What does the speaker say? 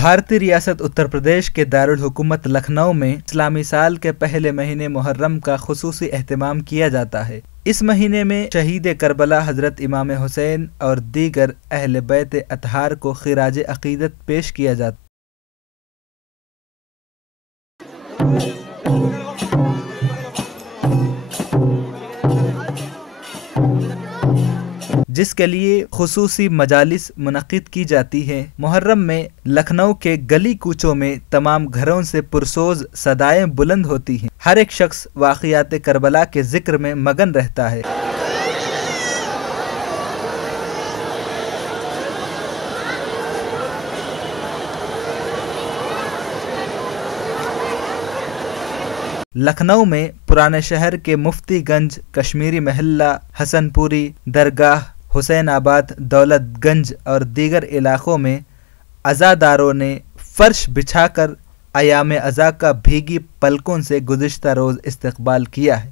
بھارتی ریاست اتر پردیش کے دارالحکومت لکھنؤ میں اسلامی سال کے پہلے مہینے محرم کا خصوصی اہتمام کیا جاتا ہے۔ اس مہینے میں شہید کربلا حضرت امام حسین اور دیگر اہل بیت اطہار کو خراج عقیدت پیش کیا جاتا ہے، جس کے لیے خصوصی مجالس منعقد کی جاتی ہے۔ محرم میں لکھنؤ کے گلی کوچوں میں تمام گھروں سے پرسوز صدائیں بلند ہوتی ہیں، ہر ایک شخص واقعات کربلا کے ذکر میں مگن رہتا ہے۔ لکھنؤ میں پرانے شہر کے مفتی گنج، کشمیری محلہ، حسن پوری درگاہ، حسین آباد، دولت گنج اور دیگر علاقوں میں عزاداروں نے فرش بچھا کر ایام عزا کا بھیگی پلکوں سے گزشتہ روز استقبال کیا ہے۔